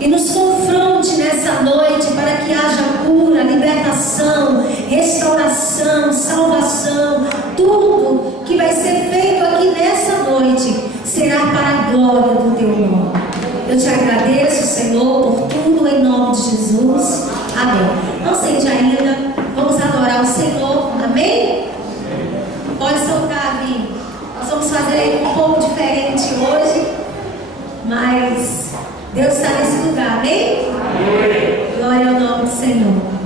e nos confronte nessa noite para que haja cura, libertação, restauração, salvação. Tudo que vai ser feito aqui nessa noite será para a glória do teu nome. Eu te agradeço, Senhor, por tudo em nome de Jesus. Amém. Não sente ainda, vamos adorar o Senhor. Amém? Pode soltar, Vi. Nós vamos fazer um pouco diferente hoje, mas Deus está nesse lugar, amém? Amém. Glória ao nome do Senhor.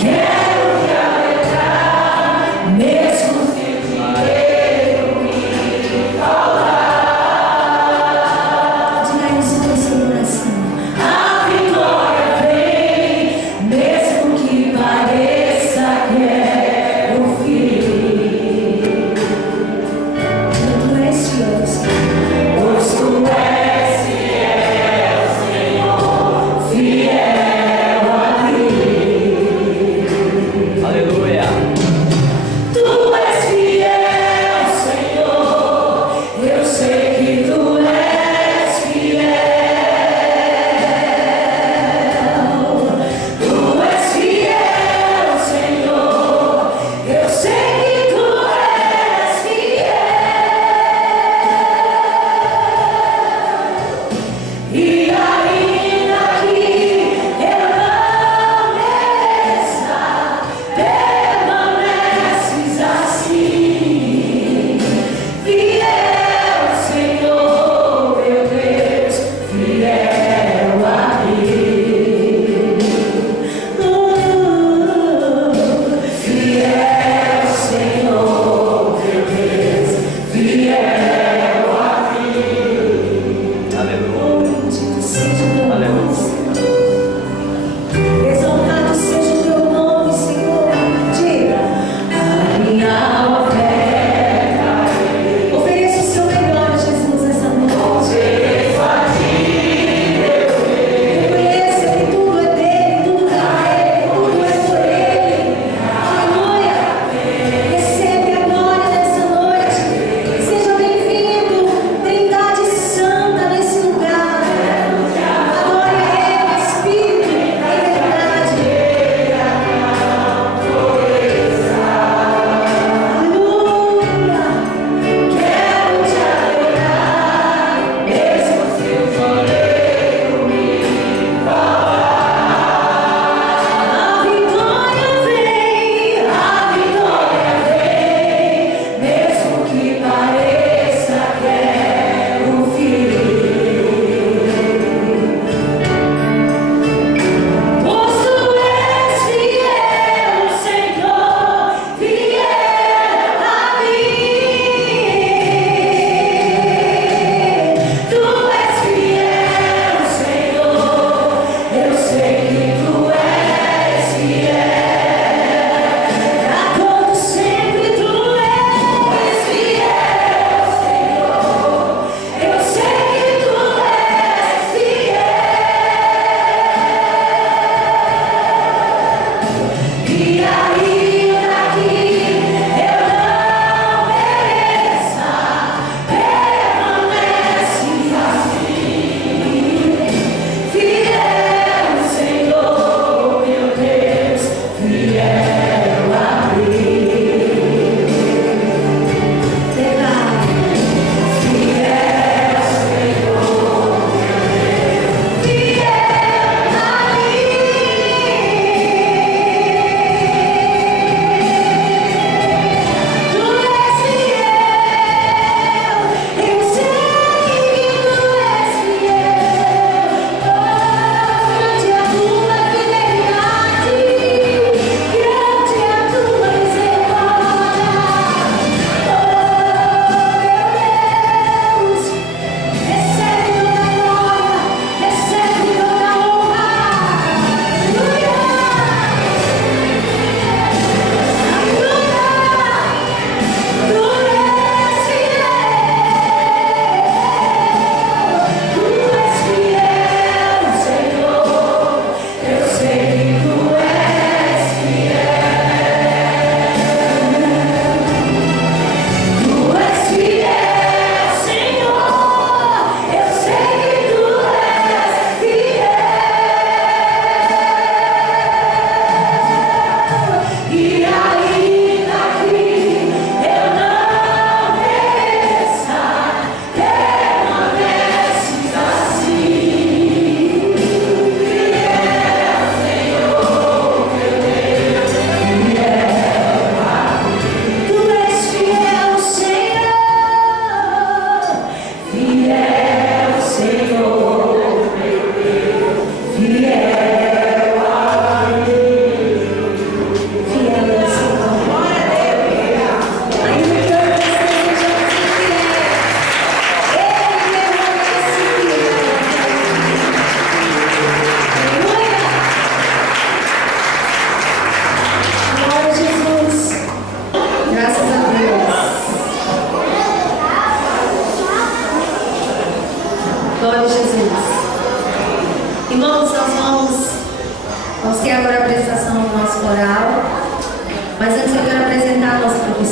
Quero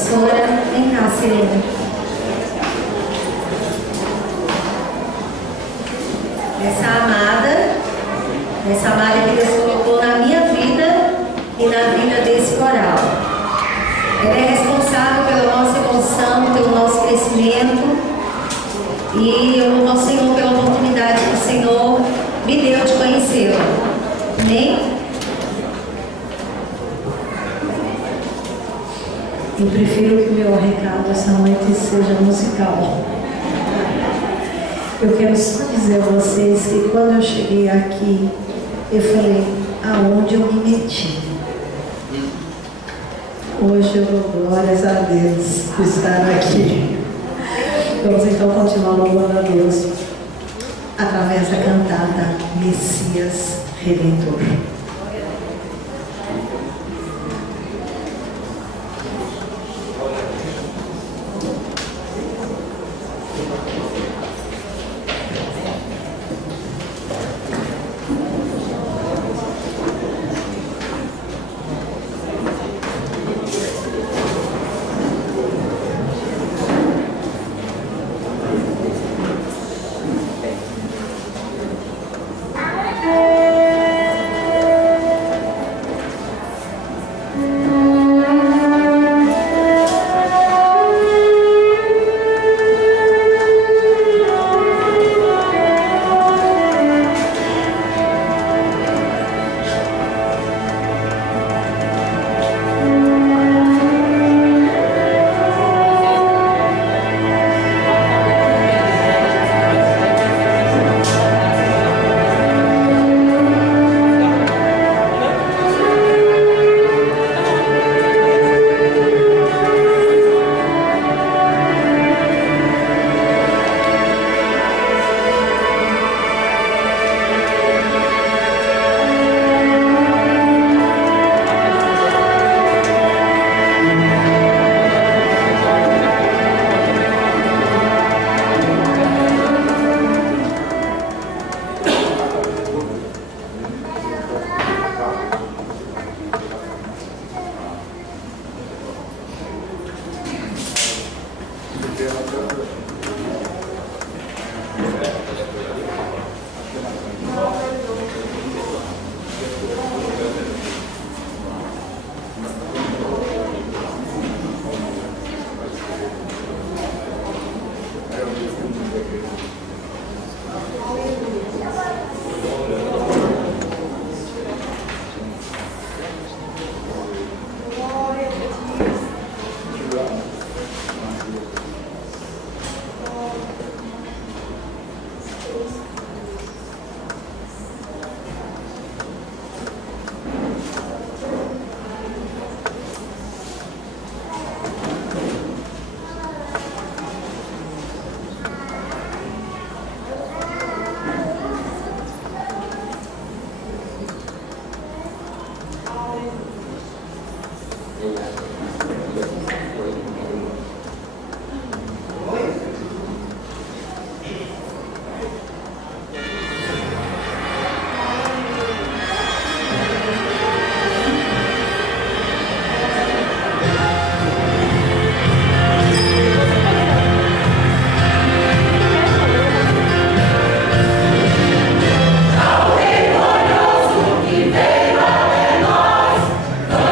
intercessora. Vem cá, Serena. Essa amada que Deus colocou na minha vida e na vida desse coral. Ela é responsável pela nossa evolução, pelo nosso crescimento. E eu louvo ao Senhor pela oportunidade que o Senhor me deu de conhecê-la. Amém? Eu prefiro que o meu recado essa noite seja musical. Eu quero só dizer a vocês que quando eu cheguei aqui, eu falei, aonde eu me meti? Hoje eu dou glórias a Deus por estar aqui. Vamos então continuar louvando a Deus através da cantada Messias Redentor.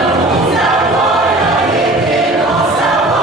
Vamos agora rever nossa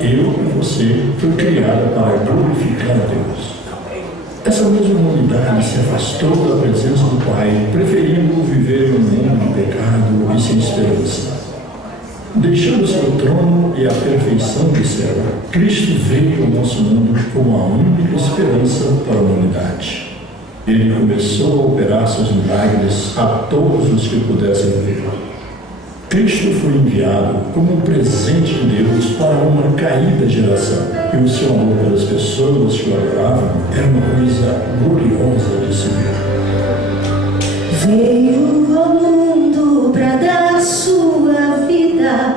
eu e você, foi criada para glorificar a Deus. Essa mesma humanidade se afastou da presença do Pai, preferindo viver em um mundo de pecado e sem esperança. Deixando seu trono e a perfeição do céu, Cristo veio ao nosso mundo como a única esperança para a humanidade. Ele começou a operar seus milagres a todos os que pudessem ver. Cristo foi enviado como um presente de Deus para uma caída geração, e o seu amor pelas pessoas que o adoravam era uma coisa gloriosa de se ver. Veio ao mundo para dar sua vida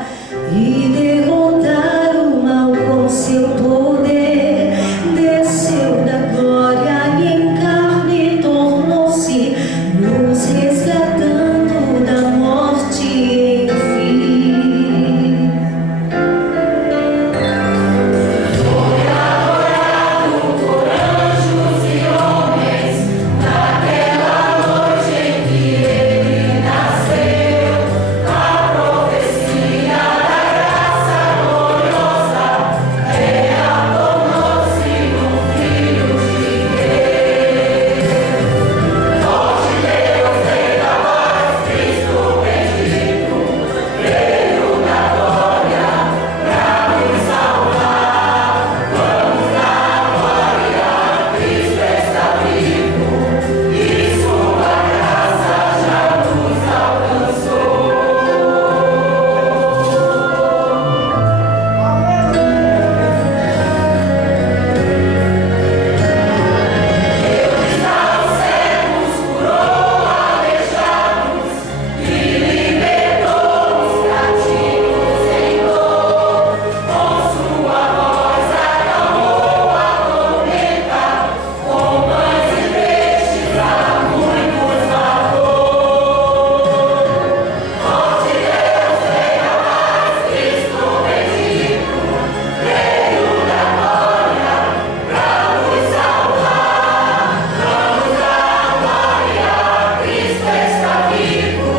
e derrotar o mal com seu poder. Desceu da glória e em carne tornou-se, nos resgatando da morte, enfim. Foi adorado por anjos e homens naquela noite em que ele nasceu. A profecia da graça gloriosa reafirmou-se no Filho de Deus. Forte Deus veio a nós, Cristo bendito, veio da glória para nos salvar. Vamos dar glória, Cristo está vivo e sua graça já nos alcançou. Deus está aos cegos, curou aleijados e libertou os cativos em dor. Com sua voz acalmou a tormenta, com pães e peixes a muitos matou. Forte Deus veio a nós, Cristo bendito, veio da glória para nos salvar. Vamos dar glória, Cristo está vivo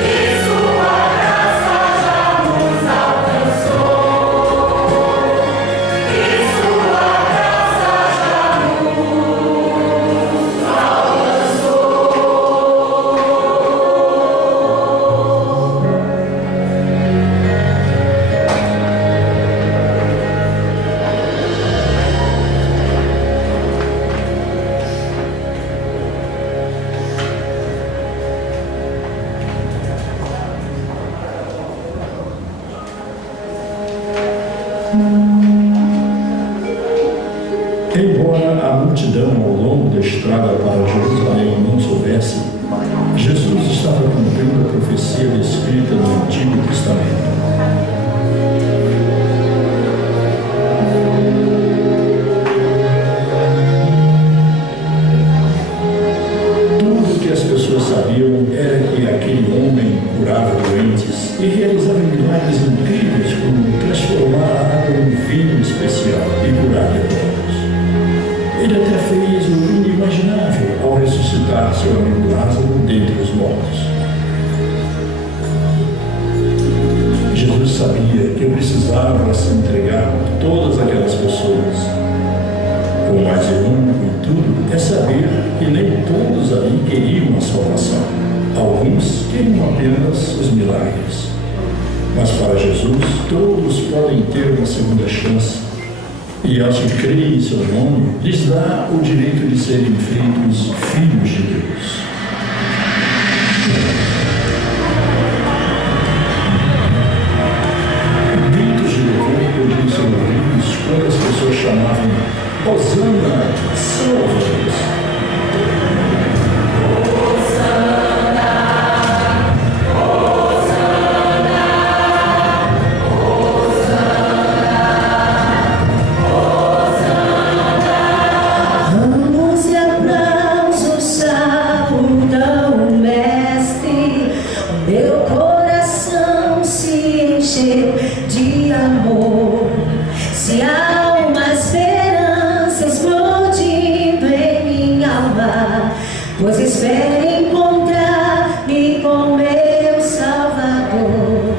e sua graça já nos alcançou. E sua graça já Embora a multidão ao longo da estrada para Jerusalém não soubesse, Jesus estava cumprindo a profecia descrita no Antigo Testamento. Tudo o que as pessoas sabiam era que aquele homem curava doentes e realizava milagres incríveis, como transformar a água em vinho especial e curar demônios. Ele até fez o inimaginável ao ressuscitar seu amigo Lázaro dentre os mortos. Jesus sabia que precisava se entregar por todas aquelas pessoas. O mais irônico em tudo é saber que nem todos ali queriam a salvação. Alguns queriam apenas os milagres. Mas para Jesus, todos podem ter uma segunda chance. E aos que creem em seu nome, lhes dá o direito de serem feitos filhos de Deus. Gritos de louvor podiam ser ouvidos quando as pessoas chamavam Hosana, salva-nos. Ramos e aplausos saúdam o Mestre. Meu coração se encheu de amor. Se há uma esperança explodindo em minha alma, pois espero encontrar-me com meu Salvador.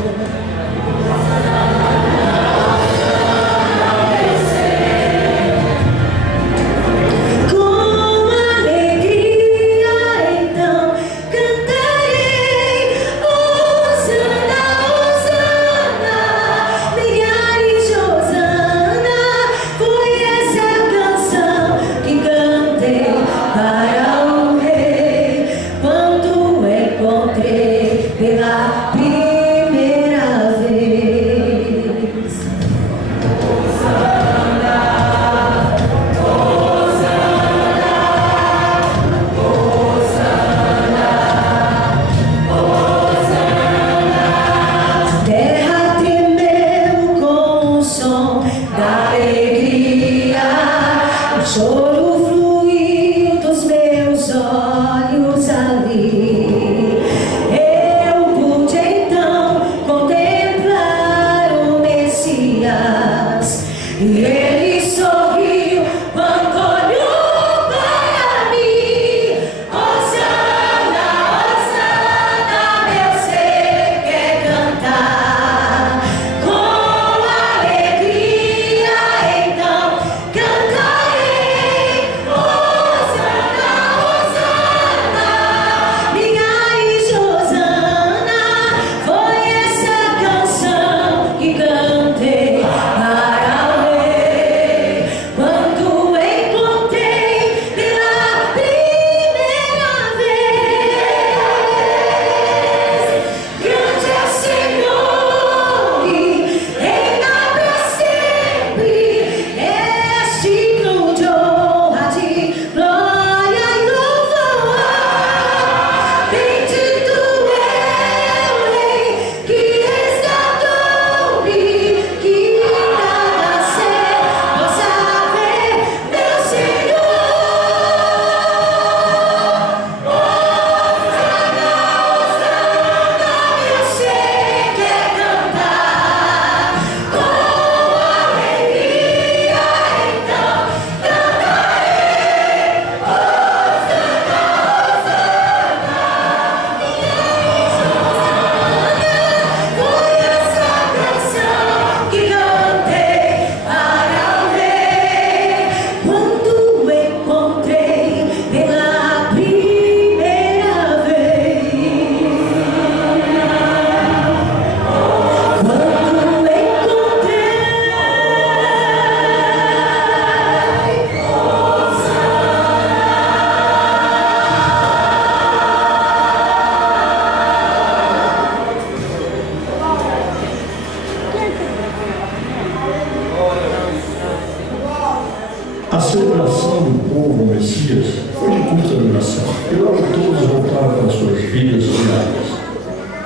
povo ao Messias foi de curta duração, e logo todos voltaram para suas vidas diárias.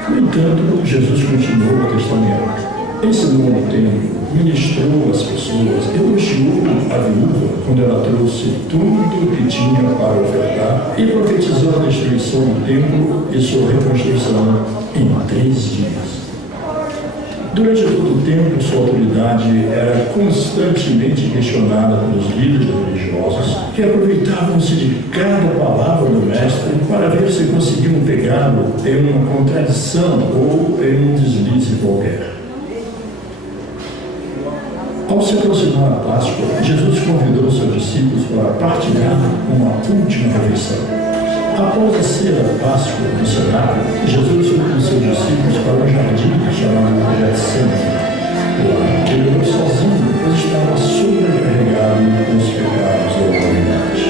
No entanto, Jesus continuou a testemunhar. Ensinou no templo, ministrou às pessoas, elogiou a viúva quando ela trouxe tudo o que tinha para ofertar e profetizou a destruição do templo e sua reconstrução em 3 dias. Durante todo o tempo, sua autoridade era constantemente questionada pelos líderes religiosos, que aproveitavam-se de cada palavra do Mestre para ver se conseguiam pegá-lo em uma contradição ou em um deslize qualquer. Ao se aproximar da Páscoa, Jesus convidou seus discípulos para partilhar uma última refeição. Após a ceia da Páscoa no cenário, Jesus foi com seus discípulos para um jardim chamado Getsemane. Lá, ele orou sozinho, pois estava sobrecarregado com os pecados da humanidade.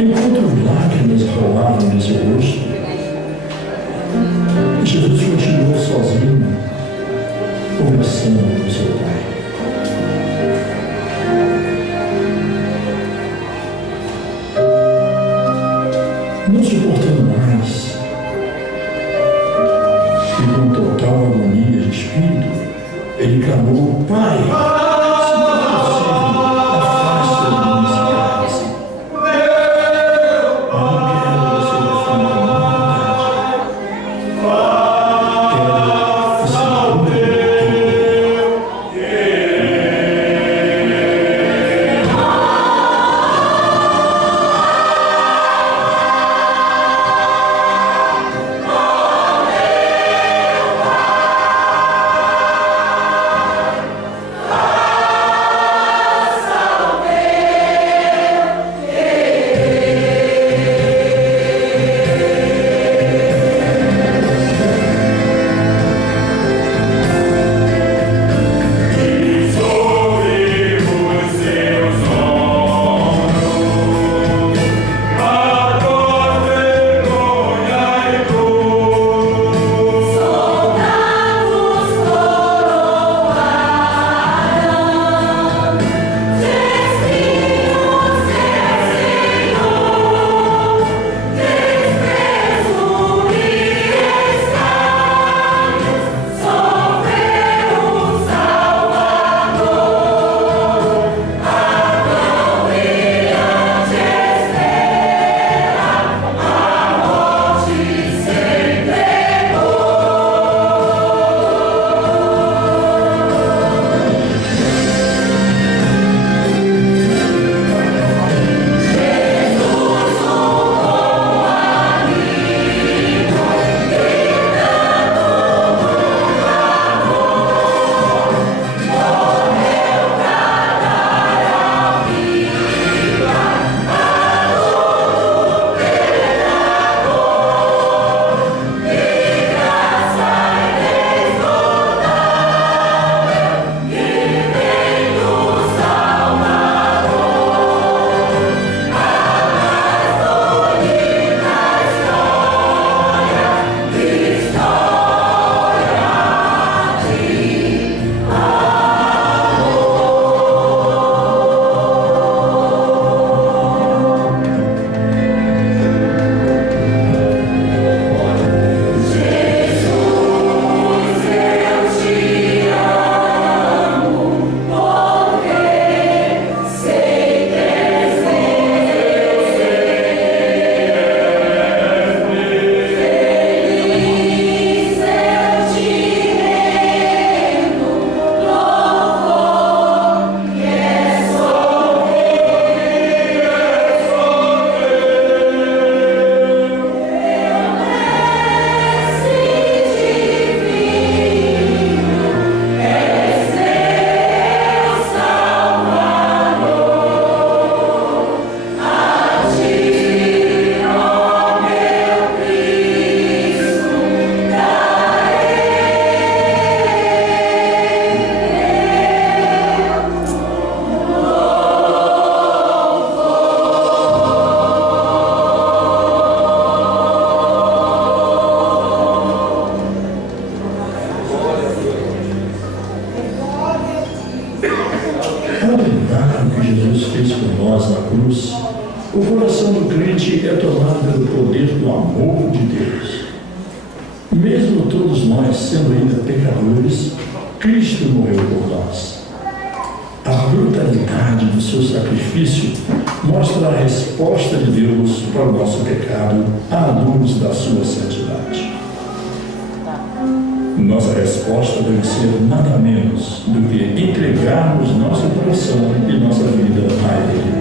Enquanto lágrimas rolavam de seu rosto, Jesus continuou sozinho, conversando com seu Pai. Não suportando mais, e com total agonia de espírito, ele clamou: Pai, se for possível, afasta de mim esse cálice. poder do amor de Deus. Mesmo todos nós sendo ainda pecadores, Cristo morreu por nós. A brutalidade do seu sacrifício mostra a resposta de Deus para o nosso pecado à luz da sua santidade. Nossa resposta deve ser nada menos do que entregarmos nosso coração e nossa vida a Ele.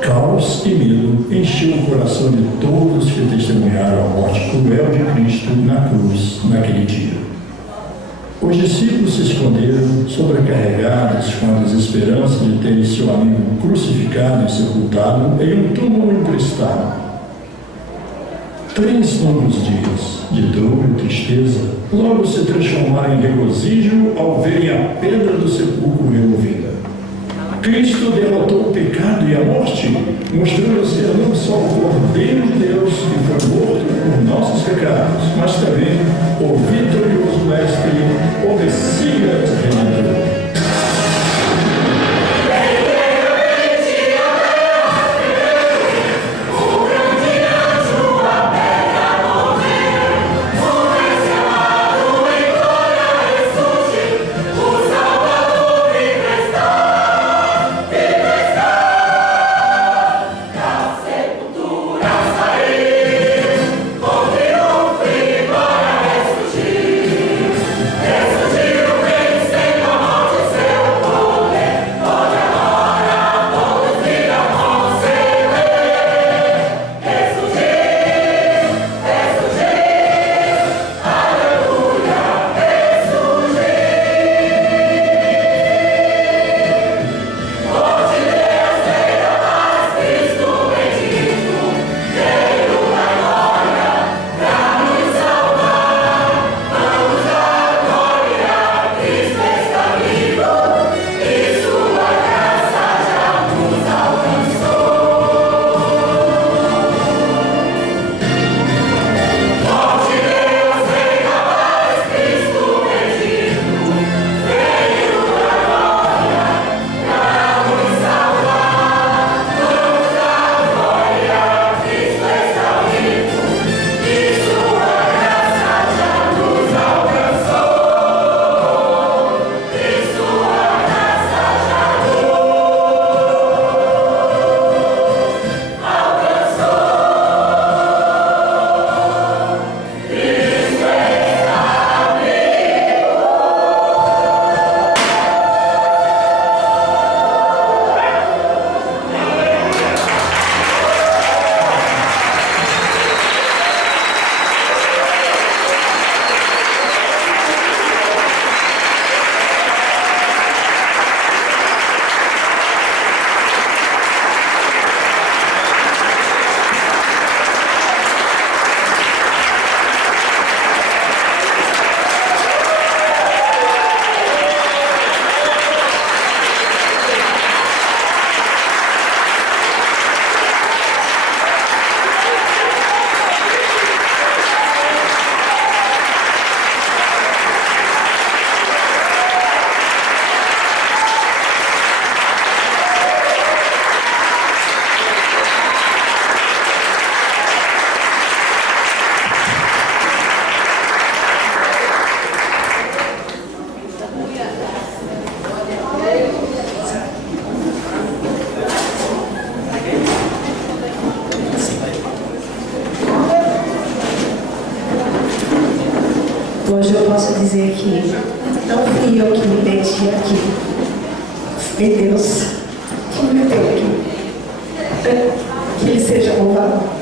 Caos e medo encheu o coração de todos que testemunharam a morte cruel de Cristo na cruz naquele dia. Os discípulos se esconderam, sobrecarregados com a desesperança de terem seu amigo crucificado e sepultado em um túmulo emprestado. 3 longos dias de dor e tristeza logo se transformaram em regozijo ao verem a pedra do sepulcro removida. Cristo derrotou o pecado e a morte, mostrando ser não só o Cordeiro de Deus que foi morto por nossos pecados, mas também o vitorioso Mestre, o Messias Redentor. Senhor. Hoje eu posso dizer que não fui eu que me meti aqui. Foi Deus que me meteu aqui. Que Ele seja louvado.